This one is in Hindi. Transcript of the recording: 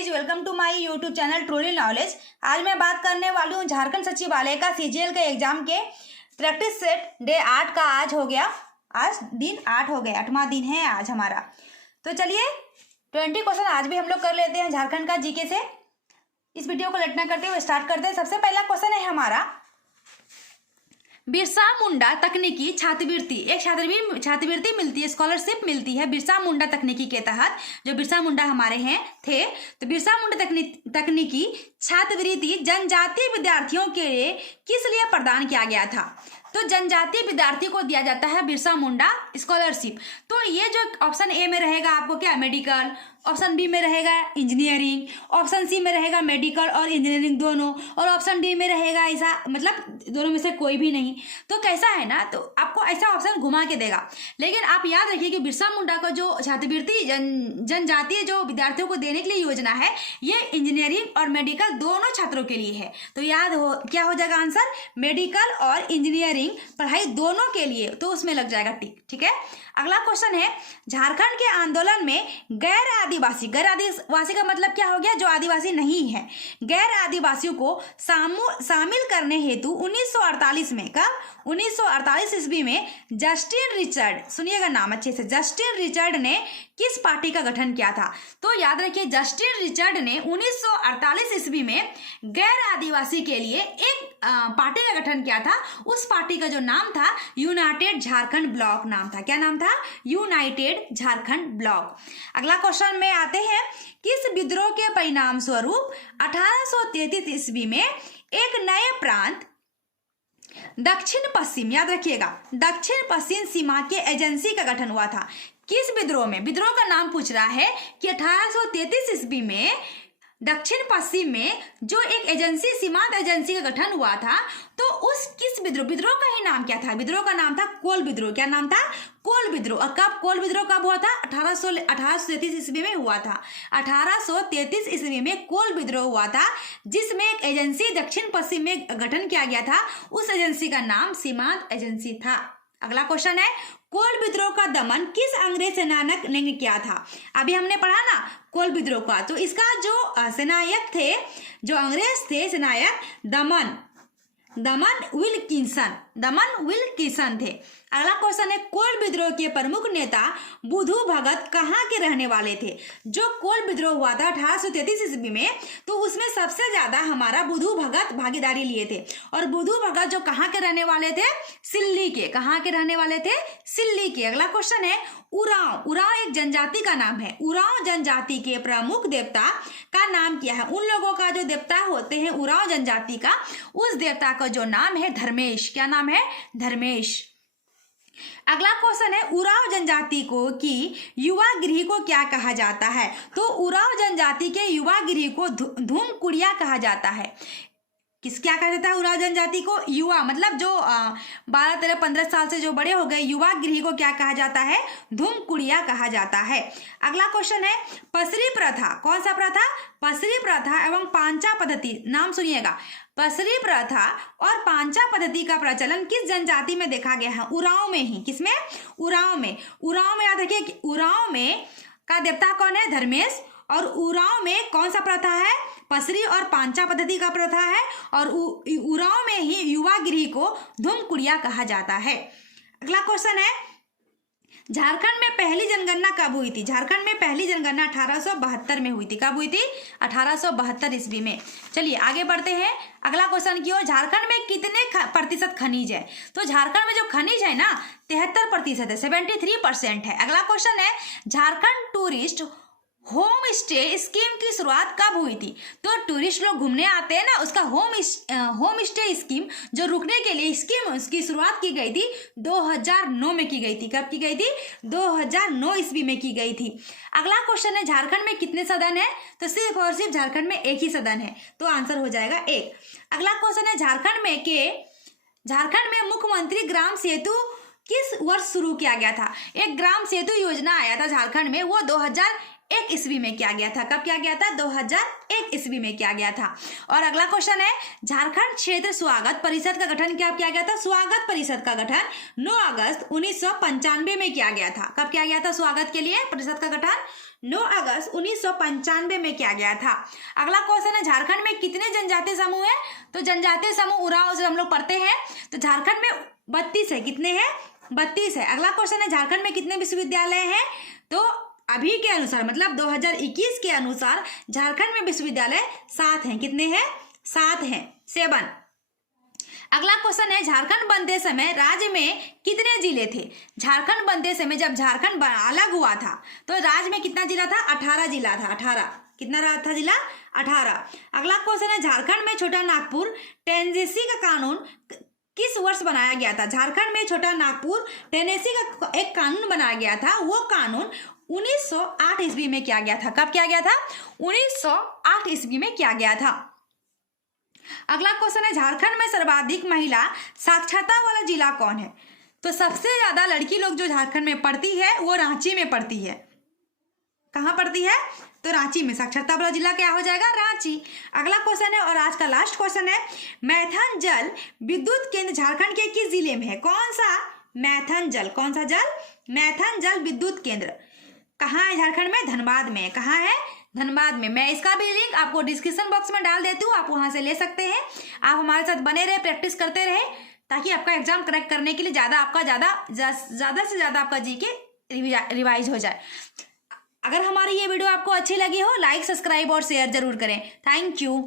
Guys, welcome to my YouTube channel Truly Knowledge. आज मैं बात करने वाली हूँ झारखंड सचिवालय का सीजीएल के एग्जाम के प्रैक्टिस सेट डे 8 का। आज हो गया, आज दिन 8 हो गया, 8वां दिन है आज हमारा। तो चलिए 20 क्वेश्चन आज भी हम लोग कर लेते हैं झारखंड का जीके से। इस वीडियो को लेट ना करते हुए स्टार्ट करते हैं। सबसे पहला क्वेश्चन है हमारा, बिरसा मुंडा तकनीकी छात्रवृत्ति, एक छात्रवृत्ति मिलती है, स्कॉलरशिप मिलती है बिरसा मुंडा तकनीकी के तहत। जो बिरसा मुंडा हमारे हैं थे, तो बिरसा मुंडा तकनीकी छात्रवृत्ति जनजातीय विद्यार्थियों के लिए किस लिए प्रदान किया गया था? तो जनजातीय विद्यार्थी को दिया जाता है बिरसा मुंडा स्कॉलरशिप। तो ये जो ऑप्शन ए में रहेगा आपको क्या, मेडिकल, ऑप्शन बी में रहेगा इंजीनियरिंग, ऑप्शन सी में रहेगा मेडिकल और इंजीनियरिंग दोनों, और ऑप्शन डी में रहेगा ऐसा, मतलब दोनों में से कोई भी नहीं। तो कैसा है ना, तो आपको ऐसा ऑप्शन घुमा के देगा। लेकिन आप याद रखिए कि बिरसा मुंडा का जो छात्रवृत्ति जनजातीय जो विद्यार्थियों को देने के लिए योजना है, ये इंजीनियरिंग और मेडिकल दोनों छात्रों के लिए है। तो याद हो क्या हो जाएगा आंसर, मेडिकल और इंजीनियरिंग पढ़ाई दोनों के लिए, तो उसमें लग जाएगा टिक। ठीक है, अगला क्वेश्चन है, झारखंड के आंदोलन में गैर आदिवासी का मतलब क्या हो गया, जो आदिवासी नहीं है, गैर आदिवासियों को शामिल करने हेतु 1948 में, कब, 1948 ईस्वी में जस्टिन रिचर्ड, सुनिएगा नाम अच्छे से, जस्टिन रिचर्ड ने किस पार्टी का गठन किया था? तो याद रखिए, जस्टिन रिचर्ड ने 1948 ईस्वी में गैर आदिवासी के लिए एक पार्टी का गठन किया था। उस पार्टी का जो नाम था यूनाइटेड झारखंड ब्लॉक नाम था। क्या नाम था? United Jharkhand block. अगला क्वेश्चन में आते हैं, किस विद्रोह के परिणाम स्वरूप 1833 ईस्वी में एक नए प्रांत दक्षिण पश्चिम, याद रखिएगा, दक्षिण पश्चिम सीमा के एजेंसी का गठन हुआ था? किस विद्रोह में? विद्रोह का नाम पूछ रहा है कि 1833 ईस्वी में दक्षिण पश्चिम में जो एक एजेंसी, सीमांत एजेंसी का गठन हुआ था, तो उस किस विद्रोह का ही नाम क्या था? विद्रोह का नाम था कोल विद्रोह। क्या नाम था? कोल विद्रोह। और कब कोल विद्रोह कब हुआ था? 1833 ईस्वी में हुआ था। 1833 ईस्वी में कोल विद्रोह हुआ था, जिसमें एक एजेंसी दक्षिण पश्चिम में गठन किया गया था। उस एजेंसी का नाम सीमांत एजेंसी था। अगला क्वेश्चन है, कोल विद्रोह का दमन किस अंग्रेज सेनायक ने किया था? अभी हमने पढ़ा ना कोल विद्रोह का, तो इसका जो सेनायक थे, जो अंग्रेज थे सेनायक, दमन विल्किंसन थे। अगला क्वेश्चन है, कोल विद्रोह के प्रमुख नेता बुधु भगत कहाँ के रहने वाले थे? जो कोल विद्रोह हुआ था 1833 ईस्वी में, तो उसमें सबसे ज्यादा हमारा बुधु भगत भागीदारी लिए थे। और बुधु भगत जो कहाँ के रहने वाले थे? सिल्ली के। कहाँ के रहने वाले थे? सिल्ली के। अगला क्वेश्चन है, उरांव एक जनजाति का नाम है। उरांव जनजाति के प्रमुख देवता का नाम क्या है? उन लोगों का जो देवता होते हैं उरांव जनजाति का, उस देवता का जो नाम है धर्मेश। क्या नाम है? धर्मेश। अगला क्वेश्चन है, उरांव जनजाति को की युवा गृह को क्या कहा जाता है? तो उरांव जनजाति के युवा गृह को धूम कुड़िया कहा जाता है। क्या कहा जाता है उरांव जनजाति को? युवा, मतलब जो 12, 13, 15 साल से जो बड़े हो गए, युवा गृह को क्या कहा जाता है? धूम कुड़िया कहा जाता है। अगला क्वेश्चन है, पसरी प्रथा, कौन सा प्रथा? पसरी प्रथा एवं पांचा पद्धति, नाम सुनिएगा, पसरी प्रथा और पांचा पद्धति का प्रचलन किस जनजाति में देखा गया है? उरांव में ही। किसमें? उरांव में। उरांव में याद रखिए, उरांव में का देवता कौन है? धर्मेश। और उरांव में कौन सा प्रथा है? पसरी और पांचा पद्धति का प्रथा है। और उरांव में ही युवा गृह को धूम कुड़िया कहा जाता है। अगला क्वेश्चन है, झारखंड में पहली जनगणना कब हुई थी? झारखंड में पहली जनगणना 1872 में हुई थी। कब हुई थी? 1872 ईस्वी में। चलिए आगे बढ़ते हैं अगला क्वेश्चन की ओर। झारखंड में कितने प्रतिशत खनिज है? तो झारखंड में जो खनिज है ना 73% है, 73% है। अगला क्वेश्चन है, Jharkhand tourist home stay scheme की शुरुआत कब हुई थी? तो टूरिस्ट लोग घूमने आते हैं ना, उसका होम स्टे स्कीम, जो रुकने के लिए स्कीम, उसकी शुरुआत की गई थी 2009 में की गई थी। कब की गई थी? 2009 ईस्वी में की गई थी। अगला क्वेश्चन है, झारखंड में कितने सदन है? तो सिर्फ और सिर्फ झारखंड में एक ही सदन है, तो आंसर हो जाएगा 1। अगला क्वेश्चन है, झारखंड में मुख्यमंत्री ग्राम सेतु किस वर्ष शुरू किया गया था? एक ग्राम सेतु योजना आया था झारखंड में, वो 2001 ईस्वी में किया गया था। कब किया गया था? 2001 ईस्वी में किया गया था। और अगला क्वेश्चन है, झारखंड क्षेत्र स्वागत परिषद का गठन क्या किया गया था? स्वागत परिषद का गठन 9 अगस्त 1995 में किया गया था। कब किया गया था स्वागत के लिए परिषद का गठन? 9 अगस्त 1995 में किया गया था। अगला क्वेश्चन है, झारखंड में कितने जनजातीय समूह है? तो जनजातीय समूह उरांव से हम लोग पढ़ते हैं, तो झारखंड में 32 है। कितने हैं? 32 है। अगला क्वेश्चन है, झारखंड में कितने विश्वविद्यालय हैं? तो अभी के अनुसार मतलब 2021 के अनुसार झारखंड में विश्वविद्यालय 7 हैं। कितने हैं? 7 हैं, 7। अगला क्वेश्चन है, झारखंड बनते समय राज्य में कितने जिले थे? झारखंड बनते समय जब झारखंड अलग हुआ था तो राज्य में कितना जिला था? 18 जिला था। 18 कितना रहा था जिला? 18। अगला क्वेश्चन है, झारखंड में छोटा नागपुर टेनेसी का कानून किस वर्ष बनाया गया था? झारखंड में छोटा नागपुर टेनेसी का एक कानून बनाया गया था। वो कानून 1908 ईस्वी में किया गया था। कब किया गया था? 1908 ईस्वी में किया गया था। अगला क्वेश्चन है, झारखंड में सर्वाधिक महिला साक्षरता वाला जिला कौन है? तो सबसे ज्यादा लड़की लोग जो झारखंड में पढ़ती है वो रांची में पढ़ती है। कहाँ पढ़ती है? तो रांची में। साक्षरता वाला जिला क्या हो जाएगा? रांची। अगला क्वेश्चन है और आज का लास्ट क्वेश्चन है, मैथन जल विद्युत केंद्र झारखंड के किस जिले में है? कौन सा? मैथन जल। कौन सा जल? मैथन जल विद्युत केंद्र कहाँ है? झारखंड में धनबाद में। कहाँ है? धनबाद में। मैं इसका भी लिंक आपको डिस्क्रिप्शन बॉक्स में डाल देती हूँ, आप वहां से ले सकते हैं। आप हमारे साथ बने रहे, प्रैक्टिस करते रहे, ताकि आपका एग्जाम क्रैक करने के लिए ज्यादा से ज्यादा आपका जीके रिवाइज हो जाए। अगर हमारी ये वीडियो आपको अच्छी लगी हो, लाइक, सब्सक्राइब और शेयर जरूर करें। Thank you.